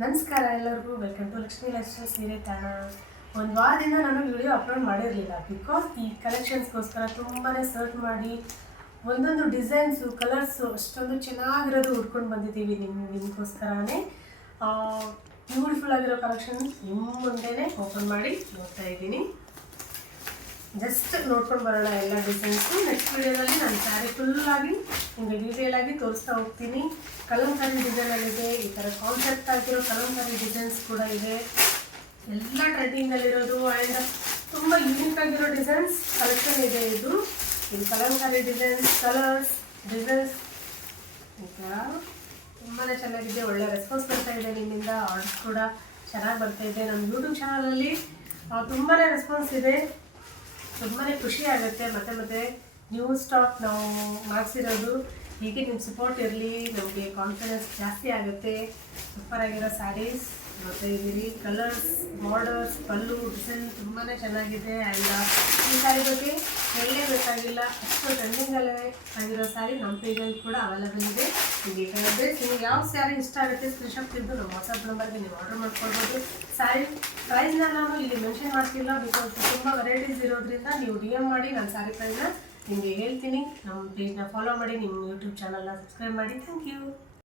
ನಮಸ್ಕಾರ ಎಲ್ಲರಿಗೂ, welcome to Lakshmi Lakshmi ಸೀರೆ ತಾಣ. ಒಂದು ವಾರದಿಂದ ನಾನು ವಿಡಿಯೋ ಅಪ್ಲೋಡ್ ಮಾಡಿರಲಿಲ್ಲ, ಬಿಕಾಸ್ ಈ ಕಲೆಕ್ಷನ್ಸ್ಗೋಸ್ಕರ ತುಂಬಾ ಸರ್ಚ್ ಮಾಡಿ ಒಂದೊಂದು ಡಿಸೈನ್ಸು ಕಲರ್ಸು ಅಷ್ಟೊಂದು ಚೆನ್ನಾಗಿರೋದು ಹುಡ್ಕೊಂಡು ಬಂದಿದ್ದೀವಿ. ನಿಮಗೋಸ್ಕರನೇ ಬ್ಯೂಟಿಫುಲ್ ಆಗಿರೋ ಕಲೆಕ್ಷನ್ ನಿಮ್ಮ ಮುಂದೆನೇ ಓಪನ್ ಮಾಡಿ ನೋಡ್ತಾ ಇದ್ದೀನಿ. ಜಸ್ಟ್ ನೋಡ್ಕೊಂಡು ಬರೋಣ ಎಲ್ಲ ಡಿಸೈನ್ಸು. ನೆಕ್ಸ್ಟ್ ವಿಡಿಯೋದಲ್ಲಿ ನಾನು ಸ್ಯಾರಿ ಫುಲ್ಲಾಗಿ ನಿಮಗೆ ಡೀಟೇಲಾಗಿ ತೋರಿಸ್ತಾ ಹೋಗ್ತೀನಿ. ಕಲಂಕಾರಿ ಡಿಸೈನಲ್ಲಿದೆ, ಈ ಥರ ಕಾನ್ಸೆಪ್ಟ್ ಆಗಿರೋ ಕಲಂಕಾರಿ ಡಿಸೈನ್ಸ್ ಕೂಡ ಇದೆ. ಎಲ್ಲ ಟ್ರೆಂಡಿಂಗಲ್ಲಿರೋದು ಆ್ಯಂಡ್ ತುಂಬ ಯೂನಿಕ್ ಆಗಿರೋ ಡಿಸೈನ್ಸ್ ಕಲೆಕ್ಷನ್ ಇದೆ. ಇದು ಕಲಂಕಾರಿ ಡಿಸೈನ್ಸ್, ಕಲರ್ಸ್ ಡಿಸೈನ್ಸ್ ಈಗ ತುಂಬಾ ಚೆನ್ನಾಗಿದೆ. ಒಳ್ಳೆ ರೆಸ್ಪಾನ್ಸ್ ಬರ್ತಾ ಇದೆ ನಿಮ್ಮಿಂದ. ಆರ್ಡರ್ಸ್ ಕೂಡ ಚೆನ್ನಾಗಿ ಬರ್ತಾ ಇದೆ. ನಮ್ಮ ಯೂಟ್ಯೂಬ್ ಚಾನಲಲ್ಲಿ ತುಂಬಾ ರೆಸ್ಪಾನ್ಸ್ ಇದೆ. ತುಂಬಾ ಖುಷಿ ಆಗುತ್ತೆ. ಮತ್ತೆ ನ್ಯೂ ಸ್ಟಾಕ್ ನಾವು ಮಾಡಿಸಿರೋದು. ಹೀಗೆ ನಿಮ್ಮ ಸಪೋರ್ಟ್ ಇರಲಿ, ನಮಗೆ ಕಾನ್ಫಿಡೆನ್ಸ್ ಜಾಸ್ತಿ ಆಗುತ್ತೆ. ಸೂಪರಾಗಿರೋ ಸ್ಯಾರೀಸ್ ನೋಡ್ತಾ ಇದ್ದೀರಿ. ಕಲರ್ಸ್, ಬಾರ್ಡರ್ಸ್, ಪಲ್ಲು ಡಿಸೈನ್ ತುಂಬಾ ಚೆನ್ನಾಗಿದೆ. ಆ್ಯಂಡ್ ಈ ಸ್ಯಾರಿ ಬಗ್ಗೆ ಹೇಳಲೇಬೇಕಾಗಿಲ್ಲ, ಅಷ್ಟು ಟ್ರೆಂಡಿಂಗಲ್ಲೇ ಆಗಿರೋ ಸ್ಯಾರಿ ನಮ್ಮ ಪೇಜಲ್ಲಿ ಕೂಡ ಅವೈಲೇಬಲ್ ಇದೆ. ನಿಮಗೆ ಬೇಕಾದರೆ ನಿಮಗೆ ಯಾವ ಸ್ಯಾರಿ ಇಷ್ಟ ಆಗುತ್ತೆ ಸ್ಕ್ರೀನ್ಶಾಟ್ ತೆಗೆದು ನಮ್ಮ ವಾಟ್ಸಪ್ ನಂಬರ್ಗೆ ನೀವು ಆರ್ಡರ್ ಮಾಡ್ಕೊಳ್ಬೋದು. ಸ್ಯಾರಿ ಪ್ರೈಸ್ನ ನಾನು ಇಲ್ಲಿ ಮೆನ್ಷನ್ ಮಾಡ್ತಿಲ್ಲ, ಬಿಕಾಸ್ ತುಂಬ ವೆರೈಟೀಸ್ ಇರೋದ್ರಿಂದ ನೀವು DM ಮಾಡಿ ನಾನು ಸ್ಯಾರಿ ಪ್ರೈಸ್ನ ನಿಮಗೆ ಹೇಳ್ತೀನಿ. ನಮ್ಮ ಪೇಜ್ನ ಫಾಲೋ ಮಾಡಿ, ನಿಮ್ಮ ಯೂಟ್ಯೂಬ್ ಚಾನಲ್ನ ಸಬ್ಸ್ಕ್ರೈಬ್ ಮಾಡಿ. Thank you.